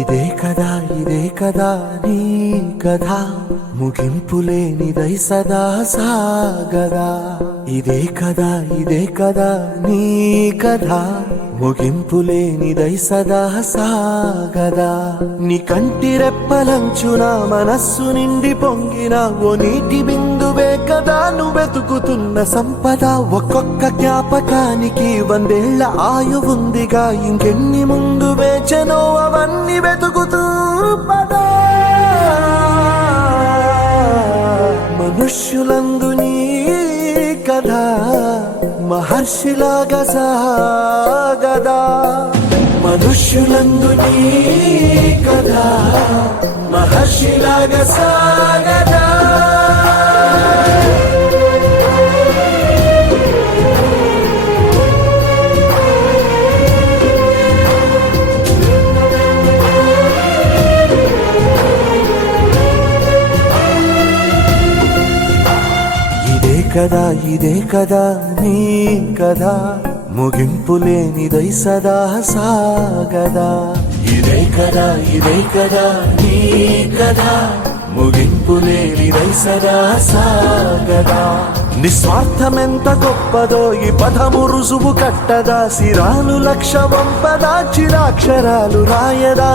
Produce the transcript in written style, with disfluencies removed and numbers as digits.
ఇదే కదా నీ కథ, ముగింపులేనిదై సదా సాగదా. ఇదే కదా నీ కథ, ముగింపులేనిదై సదా సాగదా. నీ కంటి రెప్పలంచున మనస్సు నిండి పొంగిన ఓ నీటి బిందువే కదా నువ్వెతుకుతున్న సంపద. ఒక్కొక్క జ్ఞాపకానికి 100 ఏళ్ల ఆయువుందిగా, ఇంకెన్ని ముందు వేచనో అవన్నీ వెతుకుతూ పదా. మనుష్యులందు నీ కథ మహర్షిలాగా సాగదా. మనుష్యులందు నీ కథ మహర్షిలాగా సాగదా. ఇదే కదా నీ కథ, ముగింపులేనిదై సదా సాగదా. ఇదే కదా నీ కథ, ముగింపులేనిదై సదా సాగదా. నిస్వార్థమెంత గొప్పదో ఈ పదము రుజువు కట్టదా. సిరాలు లక్ష వంపదా, చిరాక్షరాలు రాయదా.